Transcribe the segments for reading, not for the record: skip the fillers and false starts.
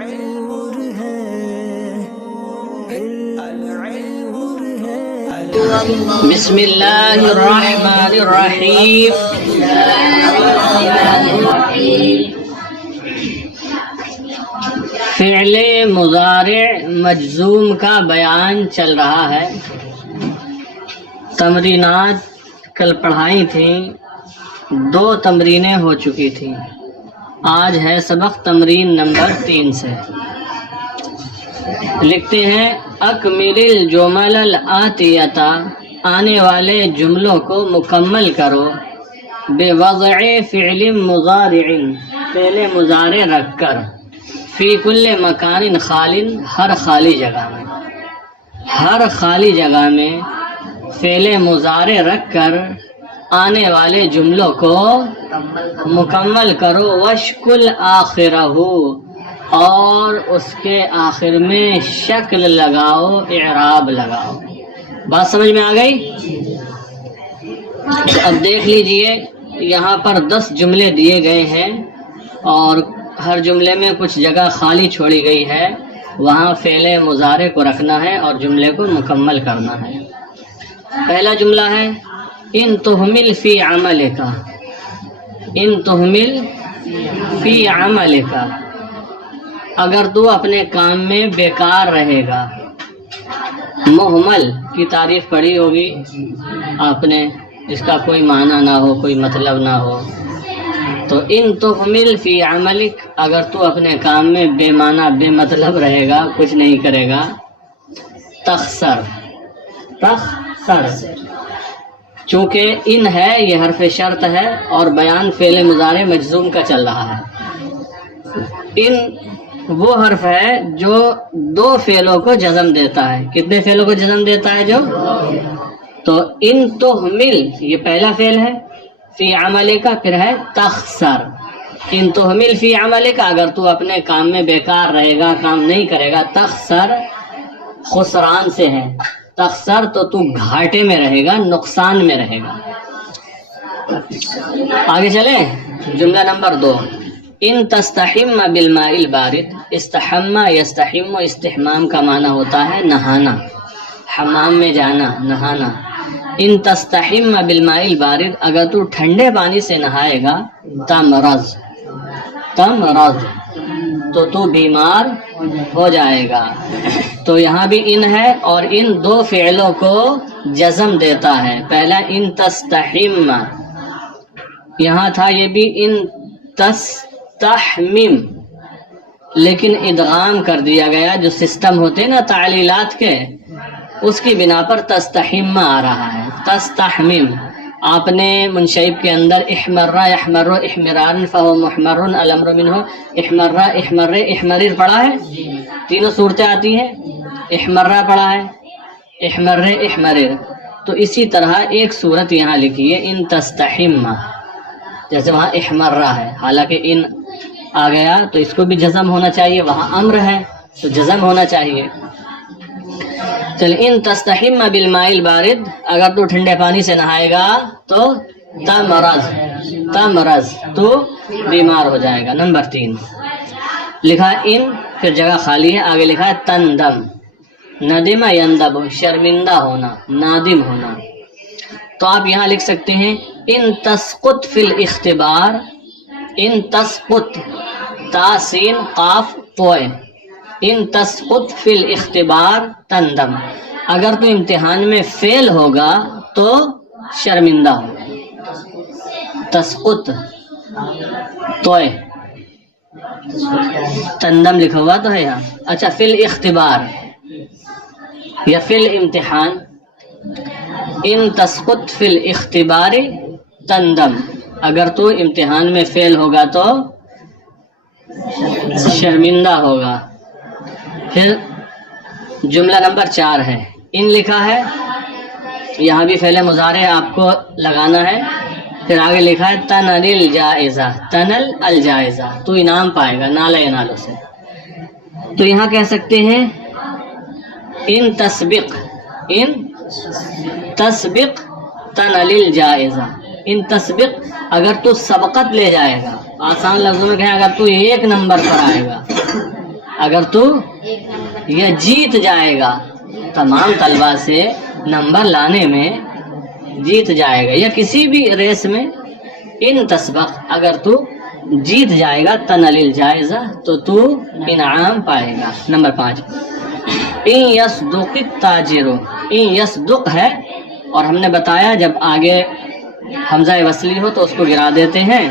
بسم اللہ الرحمن الرحیم. فعل مضارع مجزوم کا بیان چل رہا ہے. تمرینات کل پڑھائی تھیں، 2 تمرینیں ہو چکی تھیں. آج ہے سبق تمرین نمبر 3 سے. لکھتے ہیں اکمل الجمل الآتیہ، آنے والے جملوں کو مکمل کرو، بوضع فعل مضارع، فعل مضارع رکھ کر، فی کل مکان خال، ہر خالی جگہ میں، ہر خالی جگہ میں فعل مضارع رکھ کر آنے والے جملوں کو مکمل کرو. وشکل آخرہ، اور اس کے آخر میں شکل لگاؤ، اعراب لگاؤ. بات سمجھ میں آ گئی؟ تو اب دیکھ لیجئے، یہاں پر 10 جملے دیے گئے ہیں اور ہر جملے میں کچھ جگہ خالی چھوڑی گئی ہے. وہاں فعل مضارع کو رکھنا ہے اور جملے کو مکمل کرنا ہے. پہلا جملہ ہے ان تہمل فی عملک، ان تہمل فی عملک، اگر تو اپنے کام میں بیکار رہے گا. محمل کی تعریف پڑھی ہوگی آپ نے، اس کا کوئی معنی نہ ہو، کوئی مطلب نہ ہو. تو ان تہمل فی عملک، اگر تو اپنے کام میں بے معنی بے مطلب رہے گا، کچھ نہیں کرے گا. تخسر، تخسر، چونکہ ان ہے یہ حرف شرط ہے اور بیان فعل مضارع مجزوم کا چل رہا ہے. ان وہ حرف ہے جو 2 فعلوں کو جزم دیتا ہے. کتنے فعلوں کو جزم دیتا ہے؟ جو. تو ان تہمل یہ پہلا فعل ہے، فی عمل کا پھر ہے تخسر. ان تہمل فی عمل کا، اگر تو اپنے کام میں بیکار رہے گا، کام نہیں کرے گا. تخسر خسران سے ہے، تخسر تو گھاٹے میں رہے گا، نقصان میں رہے گا. آگے چلے. جملہ نمبر 2، ان تستحم بالماء البارد. استحم یستحم، استحمام کا معنی ہوتا ہے نہانا، حمام میں جانا، نہانا. ان تستحم بالماء البارد، اگر تو ٹھنڈے پانی سے نہائے گا. تمرض، تمرض، تو بیمار ہو جائے گا. تو یہاں بھی ان ہے اور ان 2 فعلوں کو جزم دیتا ہے. پہلا ان تستحم، یہاں تھا یہ بھی ان تستحمم، لیکن ادغام کر دیا گیا. جو سسٹم ہوتے نا تعلیلات کے، اس کی بنا پر تستحم آ رہا ہے. تستحمم. آپ نے منشیب کے اندر احمرہ یحمر احمرارن فہو محمرن الامر منہ، احمرہ احمر احمرر پڑھا ہے. تینوں صورتیں آتی ہیں. احمرہ پڑھا ہے، احمر احمرر. تو اسی طرح ایک صورت یہاں لکھی ہے ان تستحم، جیسے وہاں احمرہ ہے، حالانکہ ان آ گیا تو اس کو بھی جزم ہونا چاہیے. وہاں امر ہے تو جزم ہونا چاہیے. چل ان تستحم بالماء البارد، اگر تو ٹھنڈے پانی سے نہائے گا تو تمرض، تمرض، تو بیمار ہو جائے گا. نمبر 3 لکھا ان، پھر جگہ خالی ہے، آگے لکھا ہے تندم. ندم یندب، شرمندہ ہونا، نادم ہونا. تو آپ یہاں لکھ سکتے ہیں ان تسقط فی الاختبار. ان تسقط، تا سین قاف طوئے، ان تسقط فی الاختبار تندم، اگر تو امتحان میں فیل ہوگا تو شرمندہ ہوگا. تسقط طوئے، تندم لکھا ہوا تو ہے یہاں. اچھا، فی الاختبار یا فی الامتحان. ان تسقط فی الاختبار تندم، اگر تو امتحان میں فیل ہوگا تو شرمندہ ہوگا. پھر جملہ نمبر 4 ہے ان لکھا ہے، یہاں بھی فعل مضارع آپ کو لگانا ہے. پھر آگے لکھا ہے تنل الجائزہ، تنل الجائزہ، تو انعام پائے گا، نالا ینالو سے. تو یہاں کہہ سکتے ہیں ان تسبق، ان تسبق تنل الجائزہ. ان تسبق، اگر تو سبقت لے جائے گا. آسان لفظوں میں کہیں اگر تو 1 نمبر پر آئے گا، اگر تو یہ جیت جائے گا، تمام طلبہ سے نمبر لانے میں جیت جائے گا، یا کسی بھی ریس میں، ان تسبق اگر تو جیت جائے گا، تنل الجائزہ تو تو انعام پائے گا۔ نمبر 5، ان یصدق التاجر، ان یصدق ہے، اور ہم نے بتایا جب آگے حمزہ وصلی ہو تو اس کو گرا دیتے ہیں،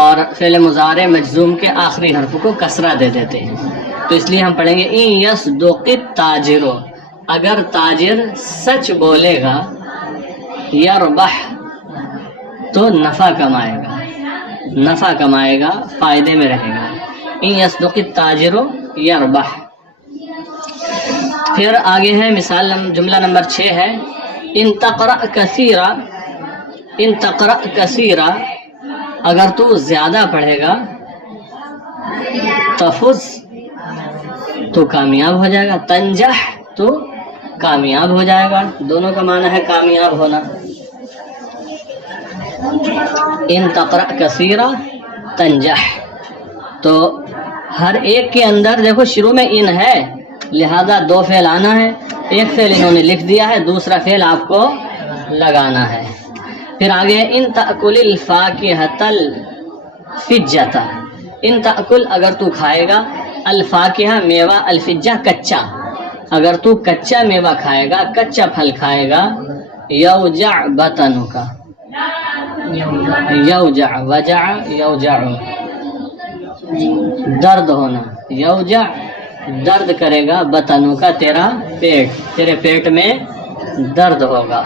اور فعل مضارع مجزوم کے آخری حرف کو کسرہ دے دیتے ہیں، تو اس لیے ہم پڑھیں گے ان یصدق التاجر، اگر تاجر سچ بولے گا، یربح تو نفع کمائے گا، نفع کمائے گا، فائدے میں رہے گا، ان یصدق التاجر یربح۔ پھر آگے ہے مثال جملہ نمبر 6 ہے، ان تقرأ کثیرا، ان تقرأ کثیرا، اگر تو زیادہ پڑھے گا، تفز تو کامیاب ہو جائے گا، تنجح تو کامیاب ہو جائے گا، دونوں کا معنی ہے کامیاب ہونا۔ ان تقرأ کثیرا تنجح، تو ہر ایک کے اندر دیکھو شروع میں ان ہے، لہذا 2 فعل آنا ہے، ایک فعل انہوں نے لکھ دیا ہے، دوسرا فعل آپ کو لگانا ہے۔ پھر آگے ان تأکل الفاکہۃ الفجۃ، ان تأکل اگر تو کھائے گا، الفاکہہ میوہ، الفجہ کچا، اگر تو کچا میوہ کھائے گا، کچا پھل کھائے گا، یوجع بطنک، یوجع، وجع یوجع، درد ہونا، یوجع درد کرے گا، بطنوں کا تیرا پیٹ، تیرے پیٹ میں درد ہوگا۔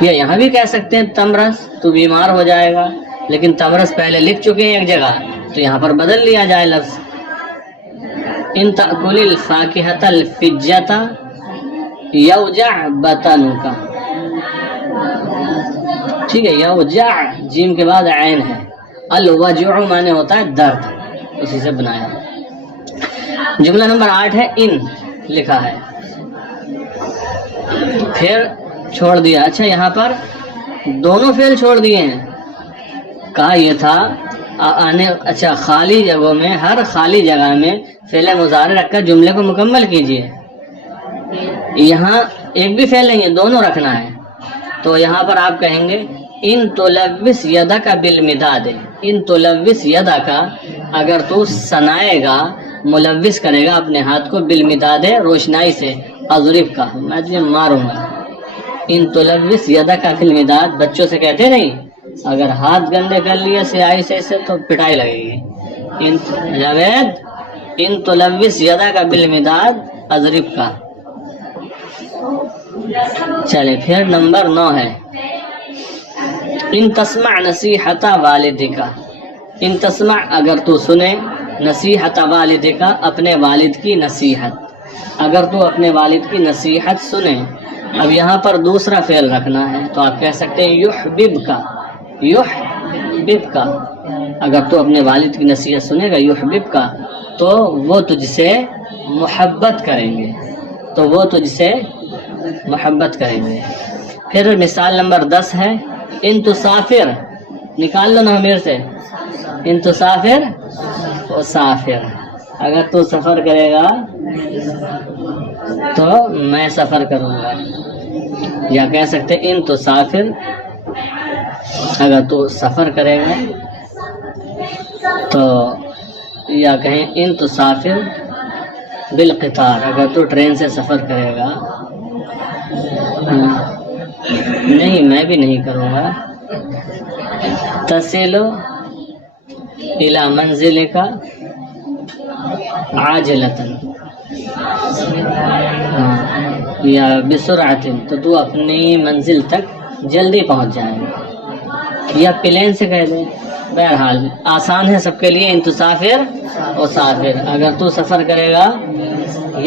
یا یہاں بھی کہہ سکتے ہیں تمرس، تو بیمار ہو جائے گا، لیکن تمرس پہلے لکھ چکے ہیں ایک جگہ، تو یہاں پر بدل لیا جائے لفظ، ان تأکل الفاکہۃ الفجۃ یوجع بطنک، ٹھیک ہے، یوجع جیم کے بعد عین ہے، الوجع معنی ہوتا ہے درد، اسی سے بنایا۔ جملہ نمبر 8 ہے، ان لکھا ہے، پھر چھوڑ دیا، اچھا یہاں پر دونوں فعل چھوڑ دیے ہیں، کہا یہ تھا آنے، اچھا خالی جگہوں میں، ہر خالی جگہ میں فعل مضارع رکھ کر جملے کو مکمل کیجیے، یہاں ایک بھی فعل نہیں ہے، دونوں رکھنا ہے، تو یہاں پر آپ کہیں گے ان تلوث یدک بالمداد، ان تلوث یدک، اگر تو سنائے گا، ملوث کرے گا اپنے ہاتھ کو، بالمداد روشنائی سے، اضرب کا میں تجھے ماروں گا، ان تلوث یدک بالمداد، بچوں سے کہتے نہیں اگر ہاتھ گندے کر لیے سیاہی سے تو پٹائی لگے گی، ان جاوید ان تلوث یدک بالمداد اضرب کا۔ چلے پھر نمبر 9 ہے، ان تسمع نصیحت والدک، ان تسمع اگر تو سنے، نصیحت والدک اپنے والد کی نصیحت، اگر تو اپنے والد کی نصیحت سنے، اب یہاں پر دوسرا فعل رکھنا ہے، تو آپ کہہ سکتے ہیں یحببک، یحببک، اگر تو اپنے والد کی نصیحت سنے گا، یحببک تو وہ تجھ سے محبت کریں گے، تو وہ تجھ سے محبت کریں گے۔ پھر مثال نمبر 10 ہے، ان تسافر، نکال لو نا امیر سے، ان تسافر اسافر، اگر تو سفر کرے گا تو میں سفر کروں گا، یا کہہ سکتے ان تسافر، اگر تو سفر کرے گا، تو یا کہیں ان تسافر بالقطار، اگر تو ٹرین سے سفر کرے گا، نہیں میں بھی نہیں کروں گا، تصلو الی منزلک عاجلۃ، یا بسرعۃ، تو تو اپنی منزل تک جلدی پہنچ جائے گا، یا پلین سے کہہ دیں، بہرحال آسان ہے سب کے لیے، ان تسافر اسافر، اگر تو سفر کرے گا،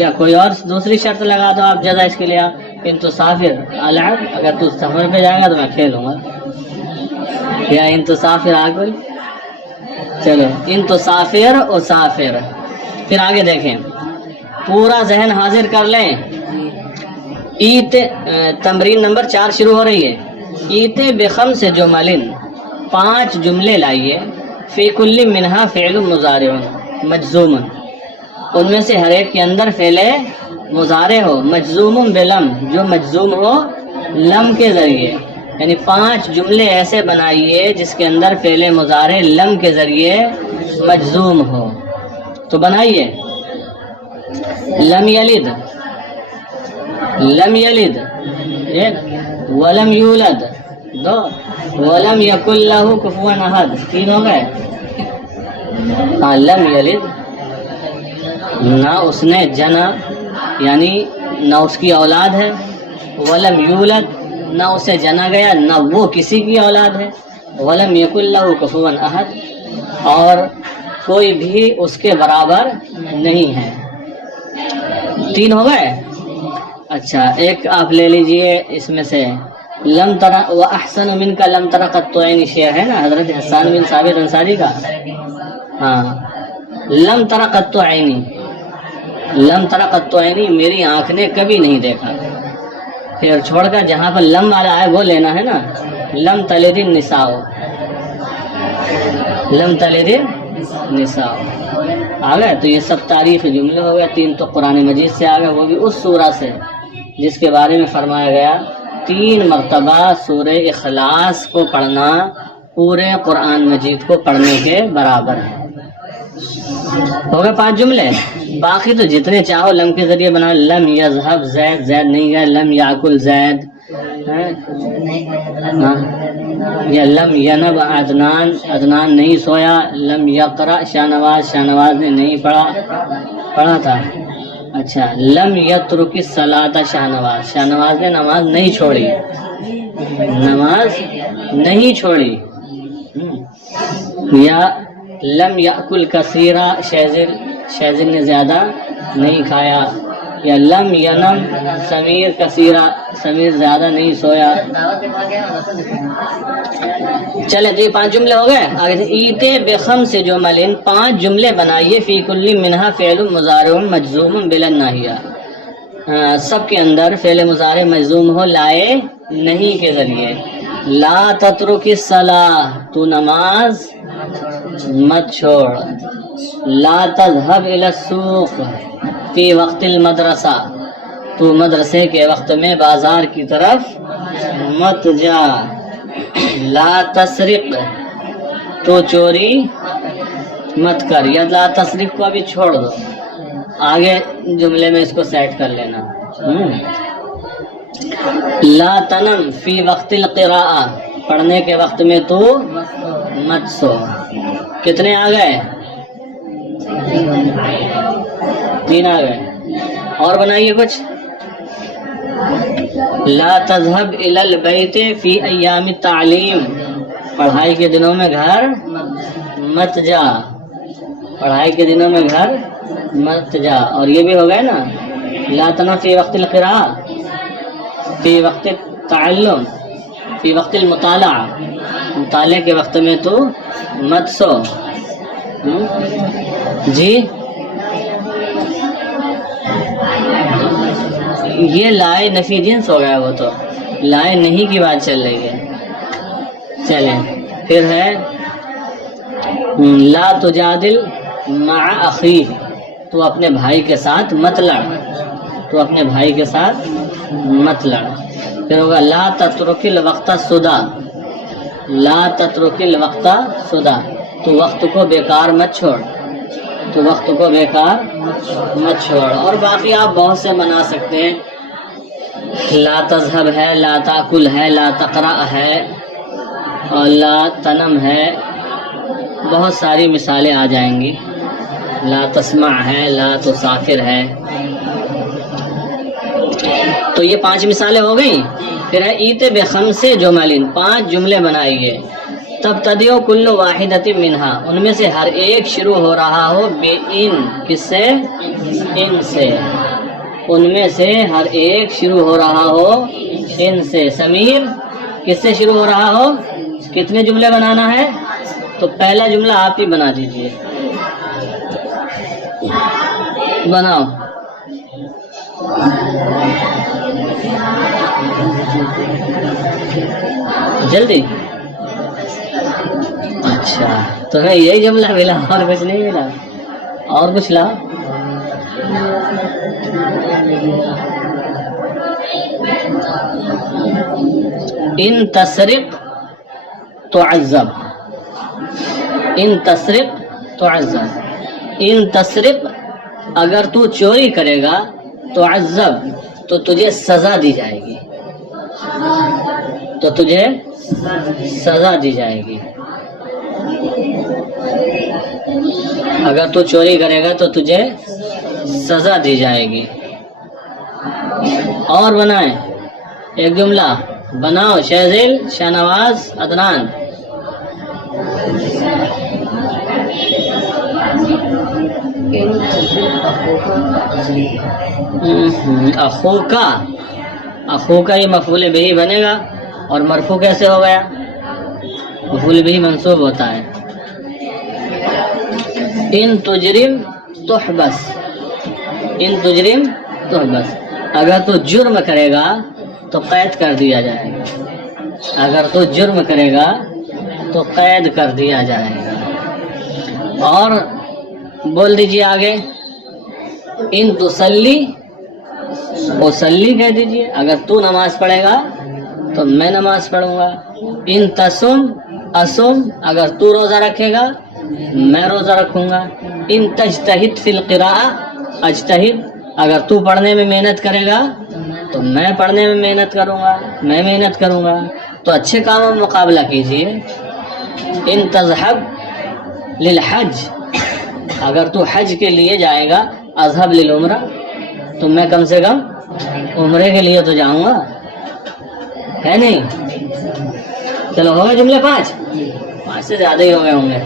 یا کوئی اور دوسری شرط لگا دو آپ جزا اس کے لیے، ان تسافر العب، اگر تو سفر پہ جائے گا تو میں کھیلوں گا، یا ان تسافر آگل، چلو ان تسافر اسافر۔ پھر آگے دیکھیں، پورا ذہن حاضر کر لیں، ایت تمرین نمبر 4 شروع ہو رہی ہے، ایت بخمس جمل، 5 جملے لائیے، فی کل منہا فعل مضارع مجزوم، ان میں سے ہر ایک کے اندر فعل مضارع ہو مجزوم بلم، جو مجزوم ہو لم کے ذریعے، یعنی 5 جملے ایسے بنائیے جس کے اندر فعل مضارع لم کے ذریعے مجزوم ہو. تو بنائیے. لم یلد، لم یلد ایک، ولم یولد 2، ولم یکن لہ کفوا احد 3 ہو گئے. ہاں لم یلد، نہ اس نے جنا یعنی نہ اس کی اولاد ہے، ولم یولد نہ اسے جنا گیا نہ وہ کسی کی اولاد ہے، ولم یکن لہ کفوا احد اور کوئی بھی اس کے برابر نہیں ہے. 3 ہو گئے. اچھا ایک آپ لے لیجئے اس میں سے لم ترى واحسن منك لم ترى قط عيني شیعہ ہے نا حضرت حسان بن ثابت انصاری کا. ہاں لم ترى قط عيني، لم ترى قط عيني میری آنکھ نے کبھی نہیں دیکھا. پھر چھوڑ کر جہاں پر لم والا آئے وہ لینا ہے نا. لم تلد النساء، لم تلد النساء آ گئے. تو یہ سب تاریخی جملے ہو گئے. 3 تو قرآن مجید سے آ گئے، وہ بھی اس سورہ سے جس کے بارے میں فرمایا گیا 3 مرتبہ سورہ اخلاص کو پڑھنا پورے قرآن مجید کو پڑھنے کے برابر ہے. ہو گئے 5 جملے. باقی تو جتنے چاہو لم کے ذریعے بنا. لم یذهب زید، زید نہیں گیا. لم یاکل زید، یا لم ینب عدنان، عدنان نہیں سویا. لم یقرأ شاہنواز، شاہنواز نے نہیں پڑھا تھا. اچھا لم یترک الصلاۃ شاہنواز، شاہنواز نے نماز نہیں چھوڑی، نماز نہیں چھوڑی. یا لم یأکل کثیرا، شیزل نے زیادہ نہیں کھایا. یا لم ینم سمیر کثیرا، سمیر زیادہ نہیں سویا. چلے تو یہ 5 جملے ہو گئے. آگے ایتے بخمس جمل، 5 جملے بنائیے فی کل منہا فعل مضارع مجزوم بلا ناہیہ، سب کے اندر فعل مضارع مجزوم ہو لائے نہیں کے ذریعے. لا تترک الصلاۃ، تو نماز مت چھوڑ. لا تذهب الى السوق فی وقت المدرسہ، تو مدرسے کے وقت میں بازار کی طرف مت جا. لا تسرق، تو چوری مت کر. یا لا تسرق کو ابھی چھوڑ دو، آگے جملے میں اس کو سیٹ کر لینا. لا تنم فی وقت القراءہ، پڑھنے کے وقت میں تو مت سو. کتنے آ گئے؟ 3 آ گئے. اور بنائیے کچھ. لا تذهب الى البیت فی ایام التعلیم، پڑھائی کے دنوں میں گھر مت جا، پڑھائی کے دنوں میں گھر مت جا. اور یہ بھی ہو گئے نا. لا تنم فی وقت القراءہ، فی وقت التعلم، فی وقت المطالعہ، مطالعے کے وقت میں تو مت سو. جی یہ لائے نفی جنس ہو گیا، وہ تو لائے نہیں کی بات چل رہی ہے. چلیں پھر ہے لا تجادل مع اخی، تو اپنے بھائی کے ساتھ مت لڑ، تو اپنے بھائی کے ساتھ مت لڑ. پھر ہوگا لا تترک الوقت سدا، لا تترک الوقت سدا، تو وقت کو بیکار مت چھوڑ، تو وقت کو بیکار مت چھوڑ. اور باقی آپ بہت سے بنا سکتے ہیں. لا تذهب ہے، لا تاکل ہے، لا تقرأ ہے، اور لا تنم ہے. بہت ساری مثالیں آ جائیں گی. لا تسمع ہے، لا تسافر ہے. تو یہ 5 مثالیں ہو گئیں. پھر ہے ایت بخمس جمل، 5 جملے بنائیے. تب تدیو کل واحدۃ منہا، ان میں سے ہر ایک شروع ہو رہا ہو بے ان، کس سے؟ ان سے. ان میں سے ہر ایک شروع ہو رہا ہو ان سے. سمیر کس سے شروع ہو رہا ہو؟ کتنے جملے بنانا ہے؟ تو پہلا جملہ آپ ہی بنا دیجئے. بناؤ. جلدی. اچھا تو یہی جملہ ملا اور کچھ نہیں ملا؟ اور کچھ لا. ان تسرق تعذب، ان تسرق تعذب، ان تسرق اگر تو چوری کرے گا تو عذب تو تجھے سزا دی جائے گی، تو تجھے سزا دی جائے گی، اگر تو چوری کرے گا تو تجھے سزا دی جائے گی۔ اور بنائیں ایک جملہ بناؤ، شہزیل، شاہنواز، عدنان۔ اخو کا، اخو کا یہ مفعول بہ بنے گا، اور مرفوع کیسے ہو گیا؟ مفعول بہ منصوب ہوتا ہے۔ ان تجرم تحبس، ان تجرم تحبس، اگر تو جرم کرے گا تو قید کر دیا جائے گا، اگر تو جرم کرے گا تو قید کر دیا جائے گا۔ اور بول دیجیے آگے، ان تسلی اسلی کہہ دیجیے، اگر تو نماز پڑھے گا تو میں نماز پڑھوں گا۔ ان تصم اسم، اگر تو روزہ رکھے گا میں روزہ رکھوں گا۔ ان تجتہد فی القراءہ اجتہد، اگر تو پڑھنے میں محنت کرے گا تو میں پڑھنے میں محنت کروں گا، میں محنت کروں گا۔ تو اچھے کاموں میں مقابلہ کیجیے۔ ان تذهب للحج، اگر تو حج کے لیے جائے گا، اذهب للعمرہ، تو میں کم سے کم عمرے کے لیے تو جاؤں گا، ہے نہیں؟ چلو ہو گئے جملے 5 سے زیادہ ہی ہو گئے ہوں گے۔